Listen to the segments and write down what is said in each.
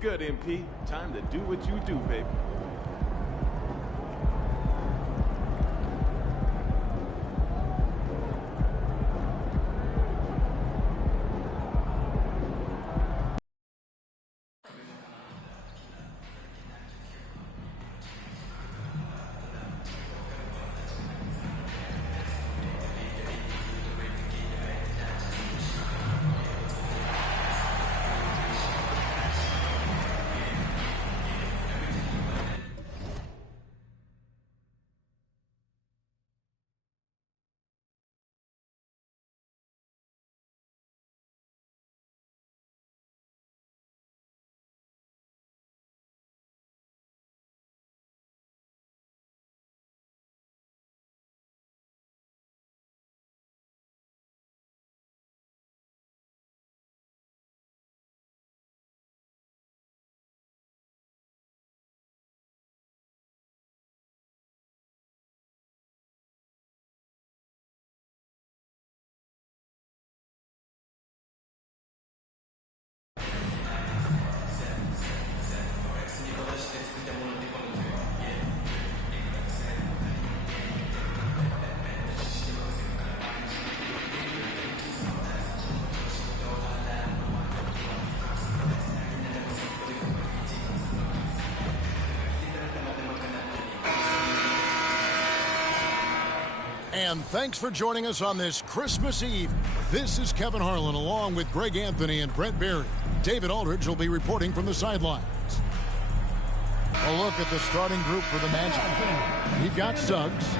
good, MP? Time to do what you do, baby. And thanks for joining us on this Christmas Eve. This is Kevin Harlan along with Greg Anthony and Brent Berry. David Aldridge will be reporting from the sidelines. A look at the starting group for the Magic. We've got Suggs,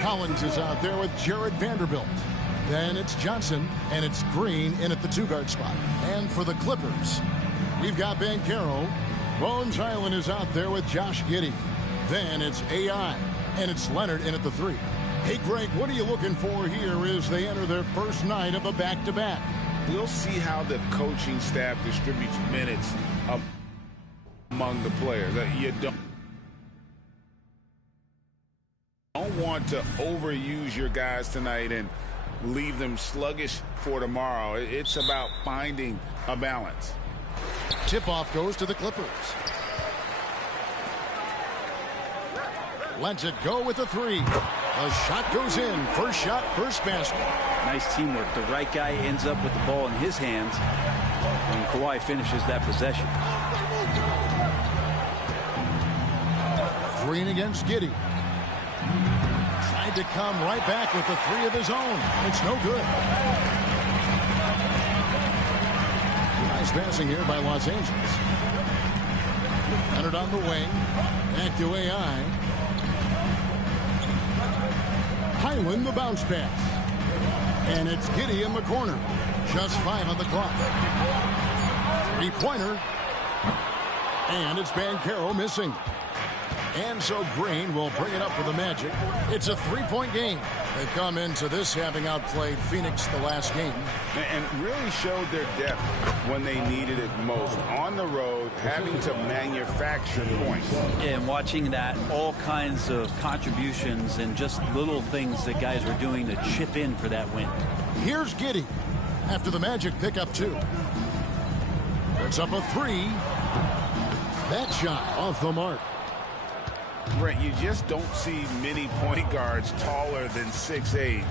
Collins is out there with Jared Vanderbilt. Then it's Johnson, and it's Green in at the 2-guard spot. And for the Clippers, we've got Banchero. Bones Highland is out there with Josh Giddey. Then it's AI, and it's Leonard in at the 3. Hey, Greg, what are you looking for here as they enter their first night of a back-to-back? We'll see how the coaching staff distributes minutes among the players. You don't want to overuse your guys tonight and leave them sluggish for tomorrow. It's about finding a balance. Tip-off goes to the Clippers. Lets it go with the 3. The shot goes in. First shot, first basket. Nice teamwork. The right guy ends up with the ball in his hands, and Kawhi finishes that possession. Green against Giddey. Tried to come right back with the 3 of his own. It's no good. Nice passing here by Los Angeles. Leonard on the wing. Back to AI. Highland the bounce pass. And it's Giddey in the corner. Just 5 on the clock. 3-pointer. And it's Banchero missing. And so Green will bring it up for the Magic. It's a 3-point game. They come into this having outplayed Phoenix the last game. And really showed their depth when they needed it most. On the road, having to manufacture points. Yeah, and watching that, all kinds of contributions and just little things that guys were doing to chip in for that win. Here's Giddey after the Magic pick up 2. Puts up a 3. That shot off the mark. Brent, you just don't see many point guards taller than 6'8",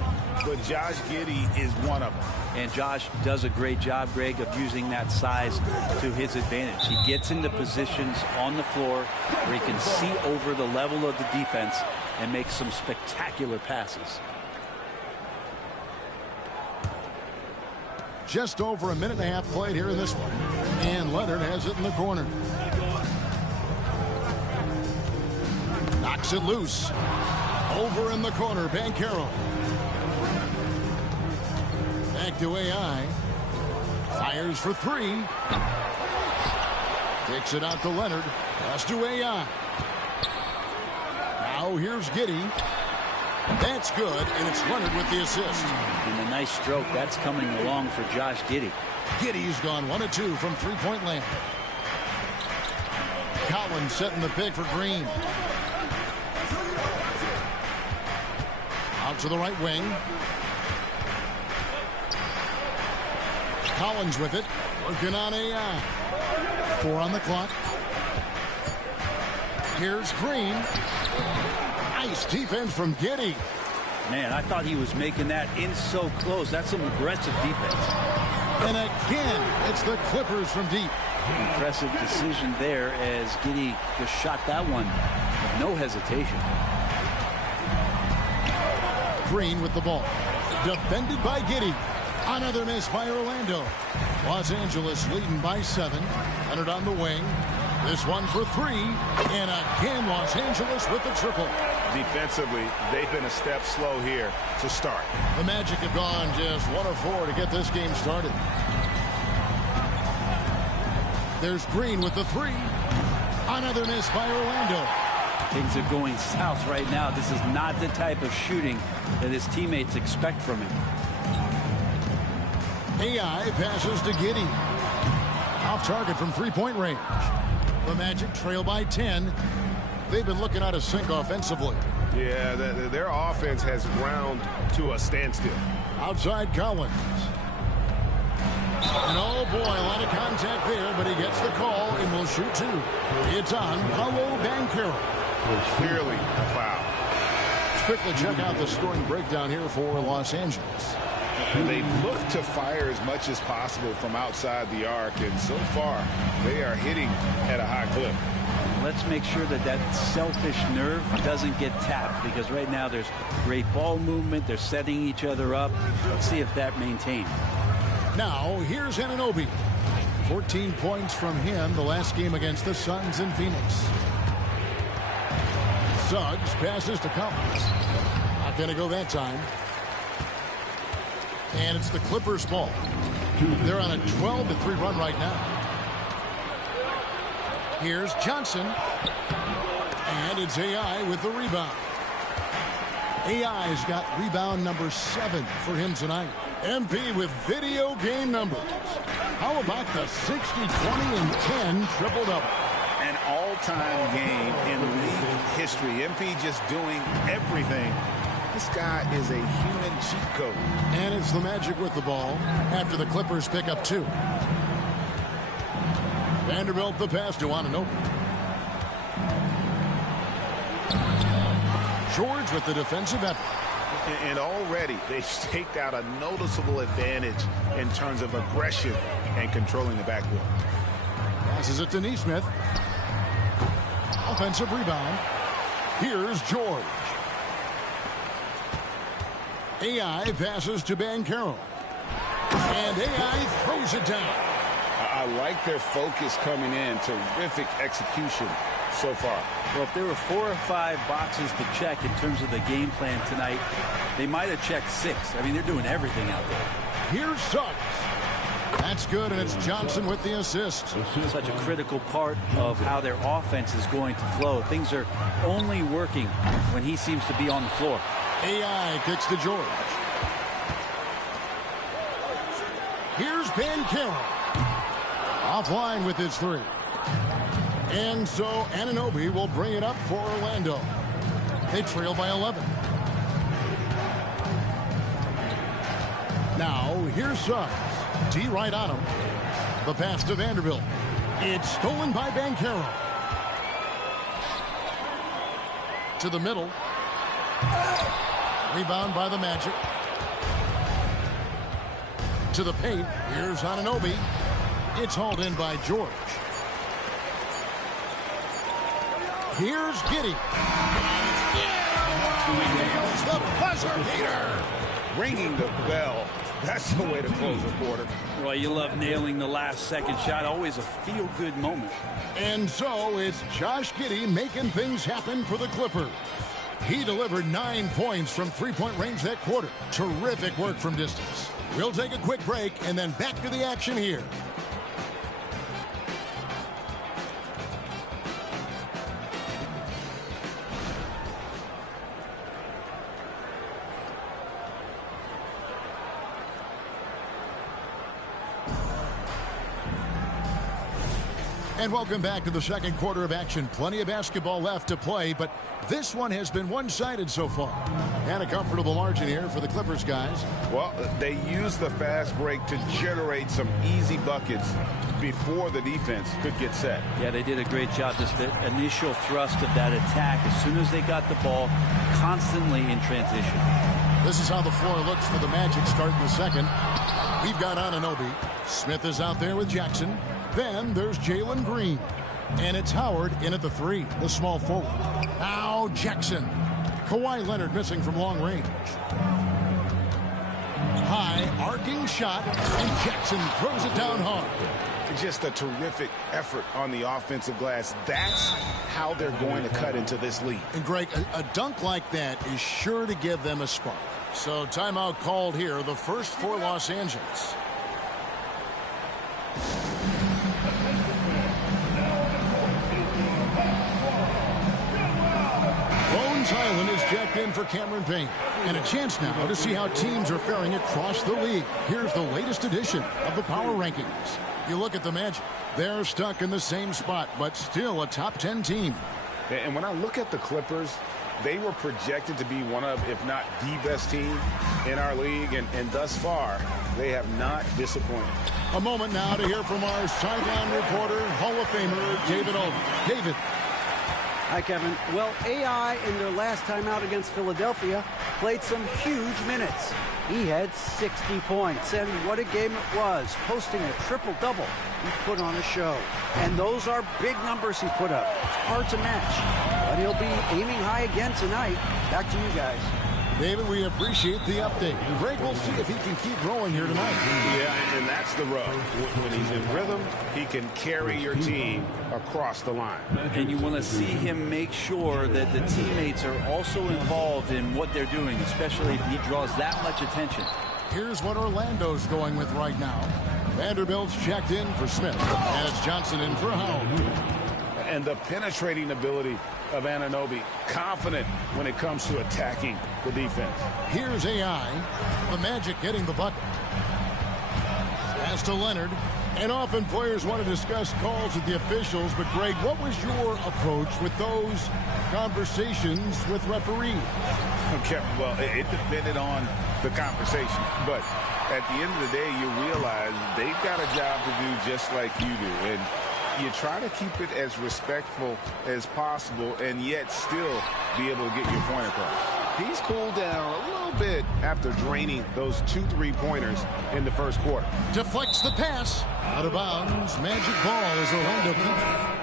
but Josh Giddey is one of them. And Josh does a great job, Greg, of using that size to his advantage. He gets into positions on the floor where he can see over the level of the defense and make some spectacular passes. Just over a minute and a half played here in this one. And Leonard has it in the corner. Knocks it loose. Over in the corner, Banchero. Back to AI. Fires for 3. Takes it out to Leonard. Pass to AI. Now here's Giddey. That's good, and it's Leonard with the assist. And a nice stroke. That's coming along for Josh Giddey. Giddey's gone 1 of 2 from 3-point land. Collins setting the pick for Green. Out to the right wing. Collins with it. Working on AI. 4 on the clock. Here's Green. Nice defense from Giddey. Man, I thought he was making that in so close. That's some aggressive defense. And again, it's the Clippers from deep. Impressive decision there as Giddey just shot that one with no hesitation. Green with the ball. Defended by Giddey. Another miss by Orlando. Los Angeles leading by 7. Leonard on the wing. This one for 3. And again, Los Angeles with the triple. Defensively, they've been a step slow here to start. The Magic have gone just 1 of 4 to get this game started. There's Green with the 3. Another miss by Orlando. Things are going south right now. This is not the type of shooting that his teammates expect from him. AI passes to Giddey. Off target from 3-point range. The Magic trail by 10. They've been looking out of sync offensively. Yeah, their offense has ground to a standstill. Outside Collins. And oh boy, a lot of contact there, but he gets the call and will shoot 2. It's on Paolo Banchero. Clearly a foul. Let's quickly check out the scoring breakdown here for Los Angeles. And they look to fire as much as possible from outside the arc, and so far they are hitting at a high clip. Let's make sure that that selfish nerve doesn't get tapped, because right now there's great ball movement. They're setting each other up. Let's see if that maintains. Now here's Anunoby. 14 points from him the last game against the Suns in Phoenix. Suggs passes to Collins. Gonna go that time. And it's the Clippers' ball. They're on a 12-3 run right now. Here's Johnson. And it's AI with the rebound. AI's got rebound number 7 for him tonight. MP with video game numbers. How about the 60, 20, and 10 triple-double? An all-time game in league history. MP just doing everything. This guy is a human cheat code. And it's the Magic with the ball after the Clippers pick up 2. Vanderbilt the pass to Anunoby. George with the defensive effort. And already they've staked out a noticeable advantage in terms of aggression and controlling the backboard. Passes it to Nesmith. Offensive rebound. Here's George. AI passes to Banchero. And AI throws it down. I like their focus coming in. Terrific execution so far. Well, if there were 4 or 5 boxes to check in terms of the game plan tonight, they might have checked 6. I mean, they're doing everything out there. Here's Suggs. That's good, and it's Johnson with the assist. Such a critical part of how their offense is going to flow. Things are only working when he seems to be on the floor. AI kicks to George. Here's Banchero. Offline with his 3. And so Anunoby will bring it up for Orlando. They trail by 11. Now, here's Suggs. D right on him. The pass to Vanderbilt. It's stolen by Banchero. To the middle. Rebound by the Magic. To the paint. Here's Anunoby. It's hauled in by George. Here's Giddey. Nails the buzzer beater. Ringing the bell. That's the way to close a quarter. Well, you love nailing the last-second shot. Always a feel-good moment. And so it's Josh Giddey making things happen for the Clippers. He delivered 9 points from three-point range that quarter. Terrific work from distance. We'll take a quick break and then back to the action here. And welcome back to the second quarter of action. Plenty of basketball left to play, but this one has been one-sided so far. And a comfortable margin here for the Clippers guys. Well, they used the fast break to generate some easy buckets before the defense could get set. Yeah, they did a great job. Just the initial thrust of that attack, as soon as they got the ball, constantly in transition. This is how the floor looks for the Magic starting the second. We've got Anunoby. Smith is out there with Jackson. Then there's Jalen Green. And it's Howard in at the 3, the small forward. Now Jackson. Kawhi Leonard missing from long range. High arcing shot, and Jackson throws it down hard. Just a terrific effort on the offensive glass. That's how they're going to cut into this lead. And Greg, a dunk like that is sure to give them a spark. So timeout called here, the first for Los Angeles. Island is checked in for Cameron Payne. And a chance now to see how teams are faring across the league. Here's the latest edition of the Power Rankings. You look at the Magic. They're stuck in the same spot, but still a top 10 team. And when I look at the Clippers, they were projected to be one of, if not the best team in our league. And thus far, they have not disappointed. A moment now to hear from our sideline reporter, Hall of Famer David Aldridge. David. Hi, Kevin. Well, AI in their last time out against Philadelphia played some huge minutes. He had 60 points, and what a game it was, posting a triple-double. He put on a show, and those are big numbers he put up. Hard to match, but he'll be aiming high again tonight. Back to you guys. David, we appreciate the update. And Greg, we'll see if he can keep rolling here tonight. Yeah, and that's the rub. When he's in rhythm, he can carry your team across the line. And you want to see him make sure that the teammates are also involved in what they're doing, especially if he draws that much attention. Here's what Orlando's going with right now. Vanderbilt's checked in for Smith. And it's Johnson in for Howell. And the penetrating ability of Anunoby, confident when it comes to attacking the defense. Here's AI. The Magic getting the bucket. Pass to Leonard. And often players want to discuss calls with the officials, but Greg, what was your approach with those conversations with referees? Okay, well, it depended on the conversation, but at the end of the day, you realize they've got a job to do just like you do, and you try to keep it as respectful as possible and yet still be able to get your point across. He's cooled down a little bit after draining those 2 3-pointers in the first quarter. Deflects the pass. Out of bounds. Magic ball as Orlando keeps it.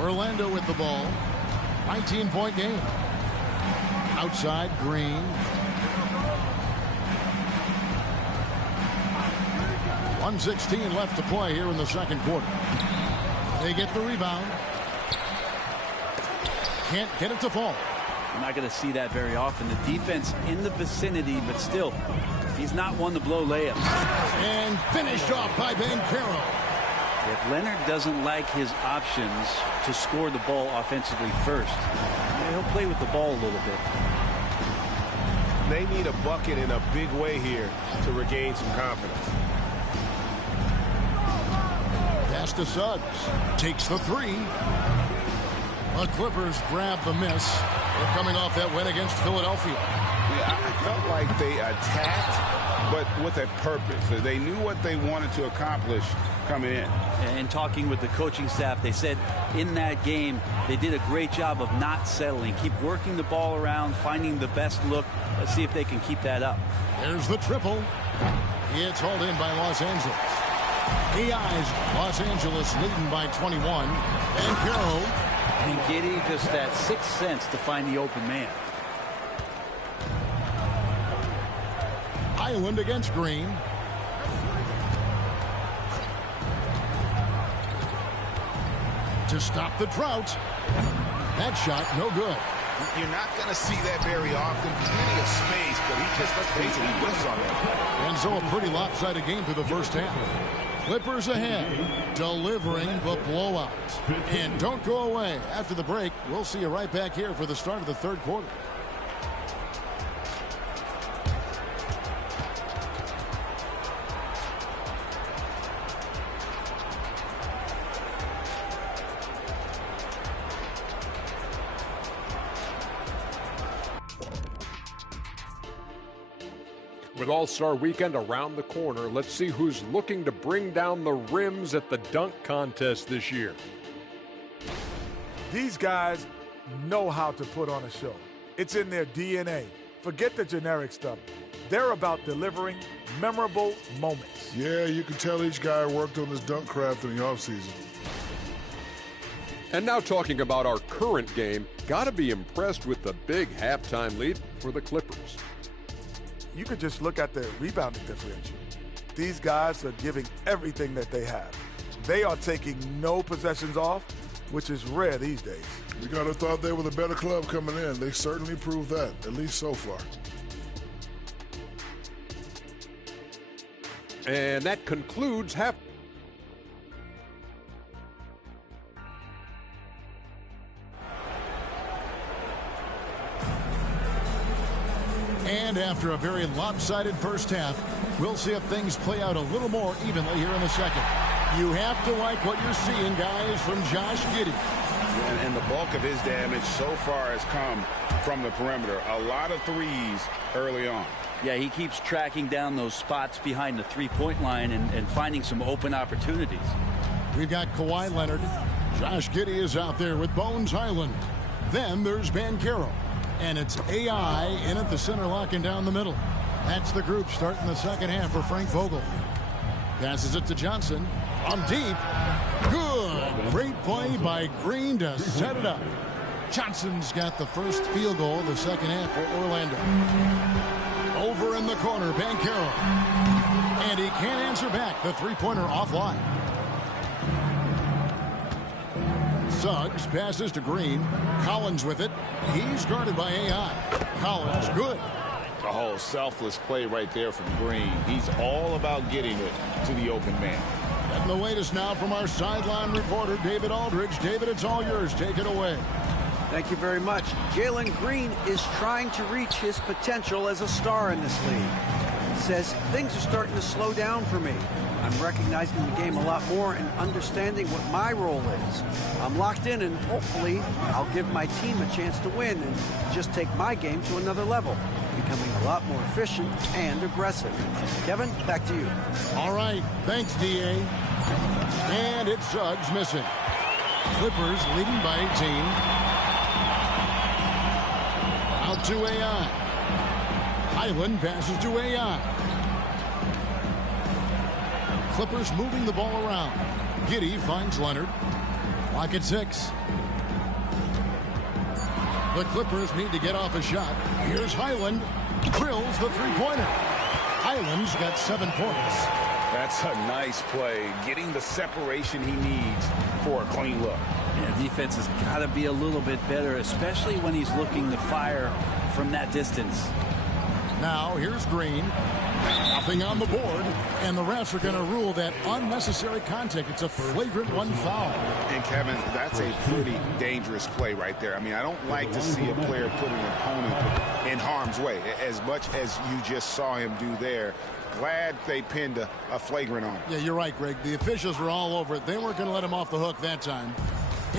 Orlando with the ball. 19-point game. Outside, Green. 1:16 left to play here in the second quarter. They get the rebound. Can't get it to fall. I'm not going to see that very often. The defense in the vicinity, but still, he's not one to blow layups. And finished off by Banchero. If Leonard doesn't like his options to score the ball offensively first, he'll play with the ball a little bit. They need a bucket in a big way here to regain some confidence. Pass to Suggs. Takes the 3. The Clippers grab the miss. They're coming off that win against Philadelphia. Yeah, I felt like they attacked, but with a purpose. They knew what they wanted to accomplish coming in. And talking with the coaching staff, they said in that game they did a great job of not settling. Keep working the ball around, finding the best look. Let's see if they can keep that up. There's the triple. It's hauled in by Los Angeles. AI's Los Angeles leading by 21. Banchero. And Giddey just that 6th sense to find the open man. Island against Green. To stop the drought. That shot, no good. You're not going to see that very often. Plenty of space, but he just, let's face it, he whiffs on that. And so a pretty lopsided game through the first half. Clippers ahead, delivering the blowout. And don't go away. After the break, we'll see you right back here for the start of the third quarter. With All-Star Weekend around the corner, let's see who's looking to bring down the rims at the dunk contest this year. These guys know how to put on a show. It's in their DNA. Forget the generic stuff. They're about delivering memorable moments. Yeah, you can tell each guy worked on his dunk craft in the offseason. And now talking about our current game, got to be impressed with the big halftime lead for the Clippers. You could just look at their rebounding differential. These guys are giving everything that they have. They are taking no possessions off, which is rare these days. You gotta have thought they were the better club coming in. They certainly proved that, at least so far. And that concludes half. And after a very lopsided first half, we'll see if things play out a little more evenly here in the second. You have to like what you're seeing, guys, from Josh Giddey. And the bulk of his damage so far has come from the perimeter. A lot of threes early on. Yeah, he keeps tracking down those spots behind the three-point line and finding some open opportunities. We've got Kawhi Leonard. Josh Giddey is out there with Bones Highland. Then there's Banchero. And it's AI in at the center, locking down the middle. That's the group starting the second half for Frank Vogel. Passes it to Johnson. From deep. Good. Great play by Green to set it up. Johnson's got the first field goal of the second half for Orlando. Over in the corner, Banchero. And he can't answer back. The three-pointer offline. Suggs passes to Green. Collins with it. He's guarded by AI. Collins, good. A whole selfless play right there from Green. He's all about getting it to the open man. Getting the latest now from our sideline reporter, David Aldridge. David, it's all yours. Take it away. Thank you very much. Jalen Green is trying to reach his potential as a star in this league. He says, things are starting to slow down for me. I'm recognizing the game a lot more and understanding what my role is. I'm locked in, and hopefully I'll give my team a chance to win and just take my game to another level, becoming a lot more efficient and aggressive. Kevin, back to you. All right. Thanks, D.A. And it's Suggs missing. Clippers leading by 18. Out to AI. Highland passes to AI. Clippers moving the ball around. Giddey finds Leonard. Clock at 6. The Clippers need to get off a shot. Here's Highland. Drills the three-pointer. Highland's got 7 points. That's a nice play. Getting the separation he needs for a clean look. Yeah, defense has got to be a little bit better, especially when he's looking to fire from that distance. Now here's Green. Nothing on the board, and the refs are going to rule that unnecessary contact. It's a flagrant 1 foul. And Kevin, that's a pretty dangerous play right there. I mean, I don't like to see a player put an opponent in harm's way, as much as you just saw him do there. Glad they pinned a flagrant on him. Yeah, you're right, Greg. The officials were all over it. They weren't going to let him off the hook that time.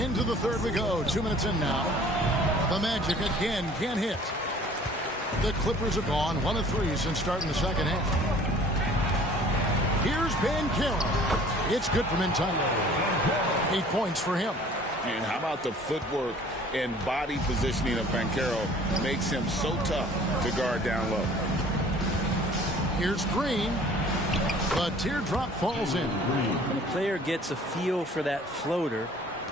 Into the third we go. 2 minutes in now. The Magic again can't hit. The Clippers are gone 1 of 3 since starting the second half. Here's Banchero. It's good from inside. 8 points for him. And how about the footwork and body positioning of Banchero makes him so tough to guard down low. Here's Green. The teardrop falls in. When a player gets a feel for that floater,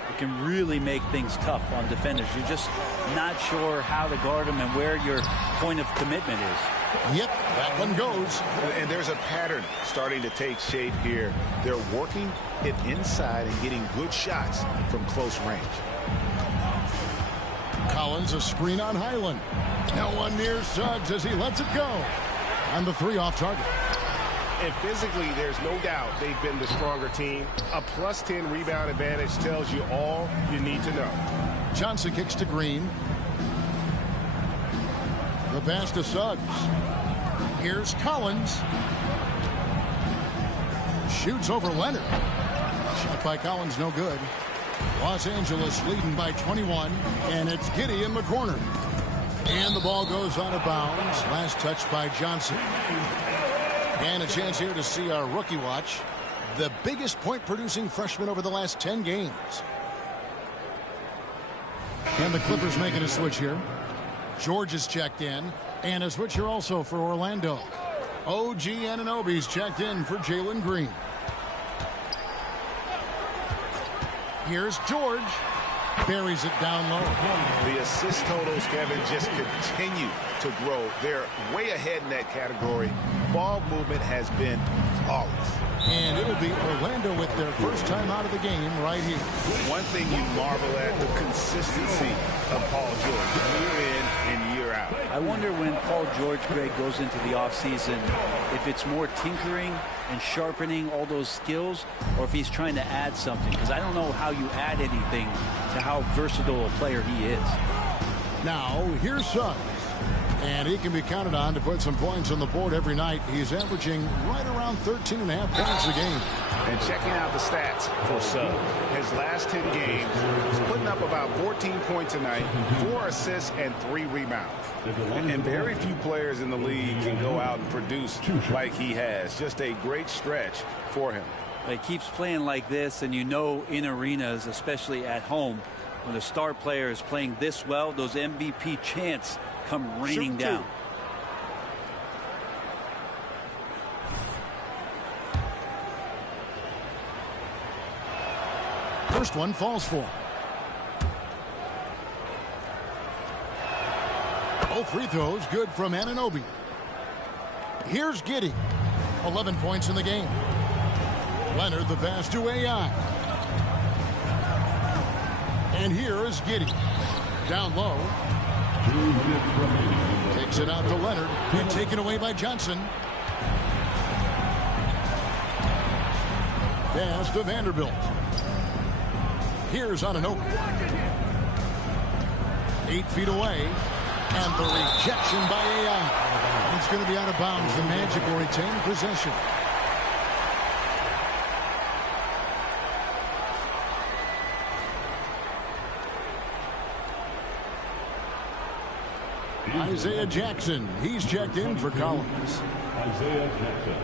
it can really make things tough on defenders. You're just not sure how to guard them and where your point of commitment is. Yep, that one goes. And there's a pattern starting to take shape here. They're working it inside and getting good shots from close range. Collins, a screen on Highland. No one near Suggs as he lets it go. And the 3 off target. And physically, there's no doubt they've been the stronger team. A plus 10 rebound advantage tells you all you need to know. Johnson kicks to Green. The pass to Suggs. Here's Collins. Shoots over Leonard. Shot by Collins, no good. Los Angeles leading by 21, and it's Giddey in the corner. And the ball goes out of bounds. Last touch by Johnson. And a chance here to see our rookie watch. The biggest point-producing freshman over the last 10 games. And the Clippers making a switch here. George is checked in. And a switch here also for Orlando. OG Anunoby's checked in for Jalen Green. Here's George. Buries it down low. The assist totals, Kevin, just continue to grow. They're way ahead in that category. Ball movement has been flawless. And it'll be Orlando with their first time out of the game right here. One thing you marvel at, the consistency of Paul George, year in and year out. I wonder when Paul George, Greg, goes into the offseason, if it's more tinkering and sharpening all those skills, or if he's trying to add something, because I don't know how you add anything to how versatile a player he is. Now, here's Suggs. And he can be counted on to put some points on the board every night. He's averaging right around 13.5 points a game. And checking out the stats for Suggs. His last 10 games, he's putting up about 14 points a night, 4 assists, and 3 rebounds. And very few players in the league can go out and produce like he has. Just a great stretch for him. He keeps playing like this, and you know in arenas, especially at home, When the star player is playing this well, those MVP chants come raining down. First one falls for him. Both free throws good from Anunoby. Here's Giddey. 11 points in the game. Leonard the pass to AI. And here is Giddey. Down low. Takes it out to Leonard. And taken away by Johnson. Pass to Vanderbilt. Here's Anunoby. 8 feet away. And the rejection by AI. He's going to be out of bounds. The Magic will retain possession. Isaiah Jackson. He's checked in for Collins. Isaiah Jackson.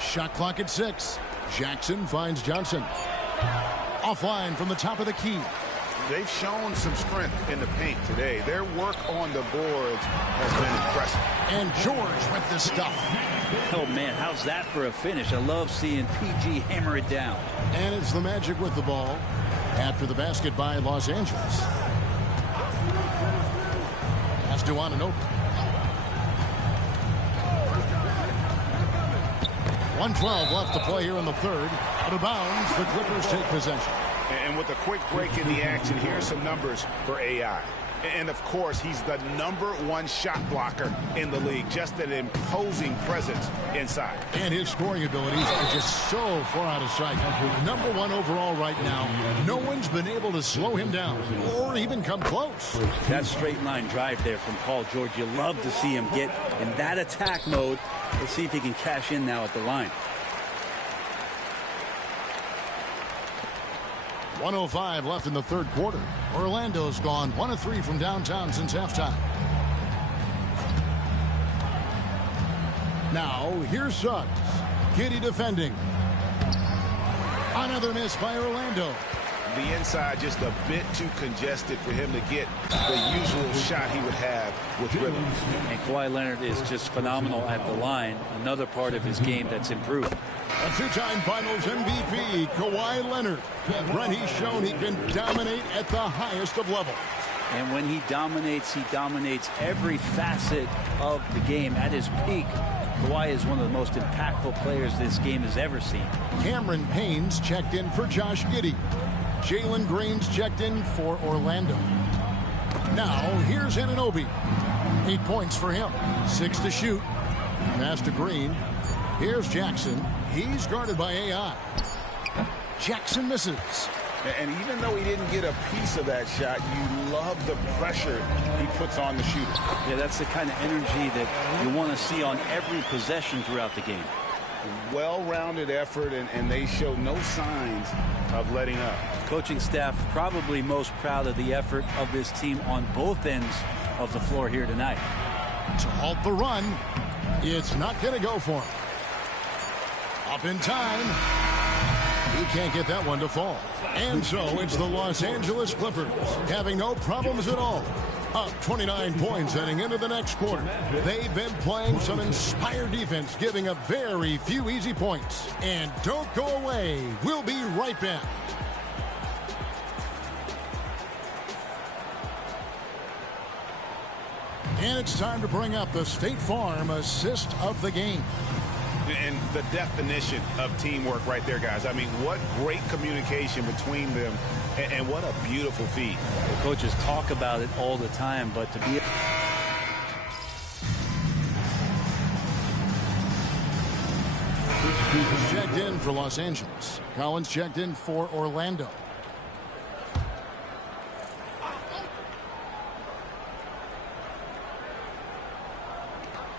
Shot clock at 6. Jackson finds Johnson. Offline from the top of the key. They've shown some strength in the paint today. Their work on the boards has been impressive. And George with the stuff. Oh, man, how's that for a finish? I love seeing PG hammer it down. And it's the Magic with the ball after the basket by Los Angeles. Pass to Anunoby. 1:12 left to play here in the third. Out of bounds, the Clippers take possession. And with a quick break in the action, here's some numbers for AI. And, of course, he's the #1 shot blocker in the league. Just an imposing presence inside. And his scoring abilities are just so far out of sight. #1 overall right now. No one's been able to slow him down or even come close. That straight line drive there from Paul George. You love to see him get in that attack mode. Let's see if he can cash in now at the line. 1:05 left in the third quarter. Orlando's gone 1 of 3 from downtown since halftime. Now, here's Suggs. Giddey defending. Another miss by Orlando. The inside just a bit too congested for him to get the usual shot he would have with rhythm. And Kawhi Leonard is just phenomenal at the line. Another part of his game that's improved. A two-time Finals MVP, Kawhi Leonard. Brent, he's shown he can dominate at the highest of levels. And when he dominates every facet of the game. At his peak, Kawhi is one of the most impactful players this game has ever seen. Cameron Payne's checked in for Josh Giddey. Jalen Green's checked in for Orlando. Now, here's Anunoby. 8 points for him. 6 to shoot. Pass to Green. Here's Jackson. He's guarded by AI. Jackson misses. And even though he didn't get a piece of that shot, you love the pressure he puts on the shooter. Yeah, that's the kind of energy that you want to see on every possession throughout the game. Well-rounded effort, and they show no signs of letting up. Coaching staff probably most proud of the effort of this team on both ends of the floor here tonight. To halt the run, it's not going to go for him. Up in time. He can't get that one to fall. And so it's the Los Angeles Clippers having no problems at all. Up 29 points heading into the next quarter. They've been playing some inspired defense, giving up very few easy points. And don't go away. We'll be right back. And it's time to bring up the State Farm assist of the game. And the definition of teamwork right there, guys. I mean, what great communication between them, and what a beautiful feat. The coaches talk about it all the time, but to be... Checked in for Los Angeles. Collins checked in for Orlando.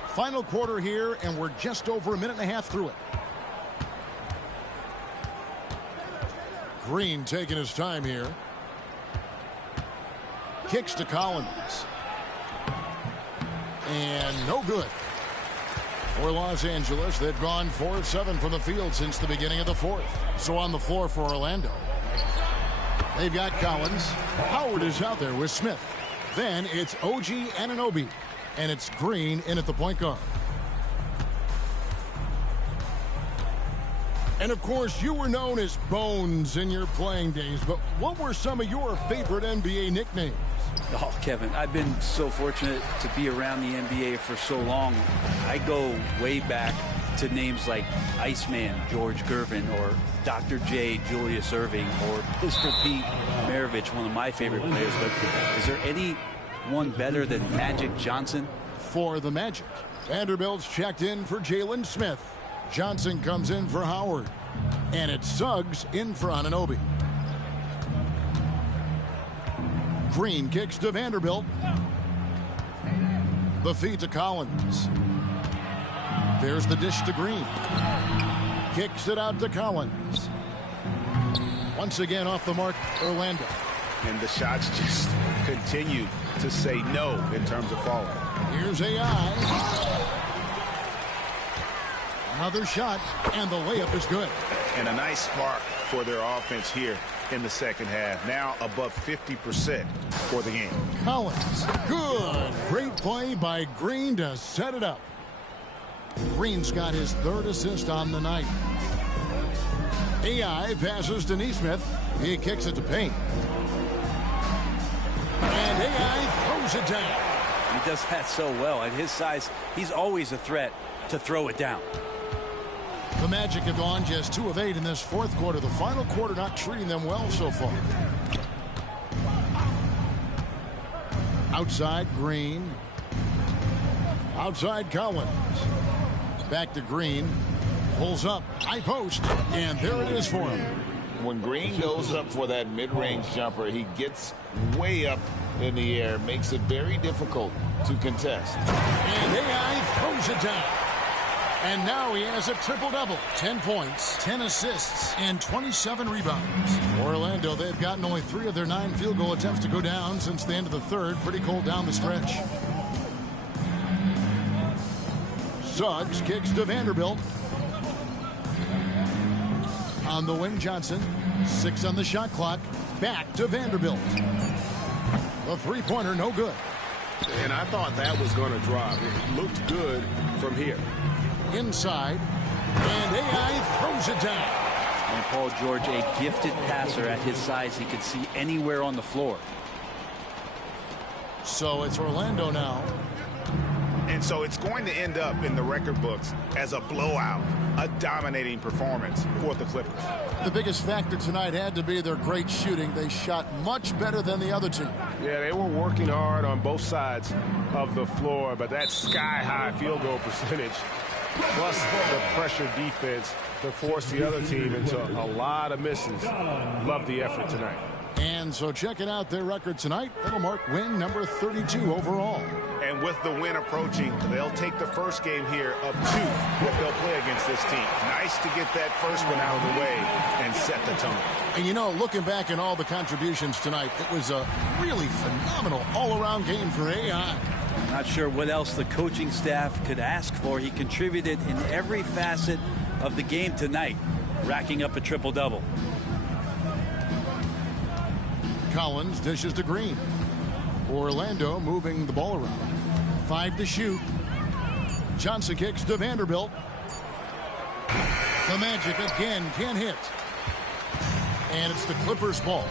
Final quarter here, and we're just over a minute and a half through it. Green taking his time here. Kicks to Collins. And no good. For Los Angeles, they've gone 4 of 7 from the field since the beginning of the fourth. So on the floor for Orlando, they've got Collins. Howard is out there with Smith. Then it's OG Anunoby. And it's Green in at the point guard. And, of course, you were known as Bones in your playing days. But what were some of your favorite NBA nicknames? Oh, Kevin, I've been so fortunate to be around the NBA for so long. I go way back to names like Iceman, George Gervin, or Dr. J, Julius Erving, or Pistol Pete Maravich, one of my favorite players. But is there anyone better than Magic Johnson? For the Magic, Vanderbilt's checked in for Jalen Smith. Johnson comes in for Howard. And it's Suggs in for Anunoby. Green kicks to Vanderbilt. The feed to Collins. There's the dish to Green. Kicks it out to Collins. Once again off the mark, Orlando. And the shots just continue to say no in terms of falling. Here's AI. Another shot, and the layup is good. And a nice spark for their offense here in the second half. Now above 50% for the game. Collins, good. Great play by Green to set it up. Green's got his 3rd assist on the night. AI passes to Nesmith. He kicks it to Payne. And AI throws it down. He does that so well. At his size, he's always a threat to throw it down. The Magic have gone just 2 of 8 in this fourth quarter. The final quarter not treating them well so far. Outside, Green. Outside, Collins. Back to Green. Pulls up. High post. And there it is for him. When Green goes up for that mid-range jumper, he gets way up in the air. Makes it very difficult to contest. And AI throws it down. And now he has a triple-double. 10 points, 10 assists, and 27 rebounds. Orlando, they've gotten only 3 of their 9 field goal attempts to go down since the end of the third. Pretty cold down the stretch. Suggs kicks to Vanderbilt. On the wing, Johnson. 6 on the shot clock. Back to Vanderbilt. The three-pointer, no good. And I thought that was going to drop. It looked good from here. Inside, and AI throws it down. And Paul George, a gifted passer at his size. He could see anywhere on the floor. So it's Orlando now. And so it's going to end up in the record books as a blowout, a dominating performance for the Clippers. The biggest factor tonight had to be their great shooting. They shot much better than the other team. Yeah, they were working hard on both sides of the floor, but that sky-high field goal percentage plus the pressure defense to force the other team into a lot of misses. Love the effort tonight. And so checking out their record tonight, it'll mark win number 32 overall. And with the win approaching, they'll take the first game here of 2 that they'll play against this team. Nice to get that first one out of the way and set the tone. And you know, looking back at all the contributions tonight, it was a really phenomenal all-around game for AI. Not sure what else the coaching staff could ask for. He contributed in every facet of the game tonight, racking up a triple-double. Collins dishes to Green. Orlando moving the ball around. 5 to shoot. Johnson kicks to Vanderbilt. The Magic again can't hit. And it's the Clippers' ball.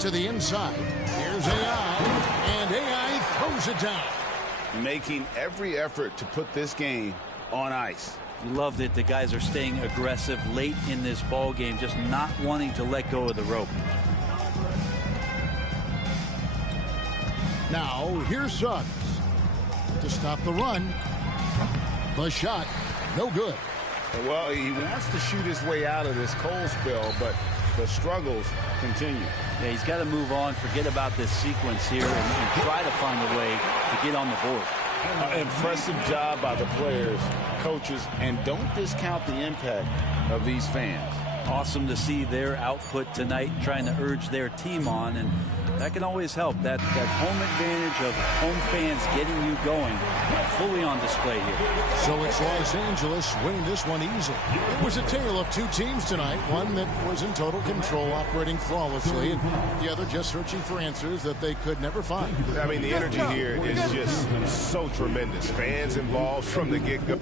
To the inside. Here's AI. And AI throws it down. Making every effort to put this game on ice. Love that the guys are staying aggressive late in this ball game, just not wanting to let go of the rope. Now, here's Suggs to stop the run. The shot, no good. Well, he wants to shoot his way out of this cold spell, but the struggles continue. Yeah, he's got to move on, forget about this sequence here, and try to find a way to get on the board. Impressive job by the players, coaches, and don't discount the impact of these fans. Awesome to see their output tonight, trying to urge their team on, and that can always help. That home advantage of home fans getting you going, fully on display here. So it's Los Angeles winning this one easily. It was a tale of two teams tonight, one that was in total control, operating flawlessly, and the other just searching for answers that they could never find. I mean, the energy here is just so tremendous. Fans involved from the get-go.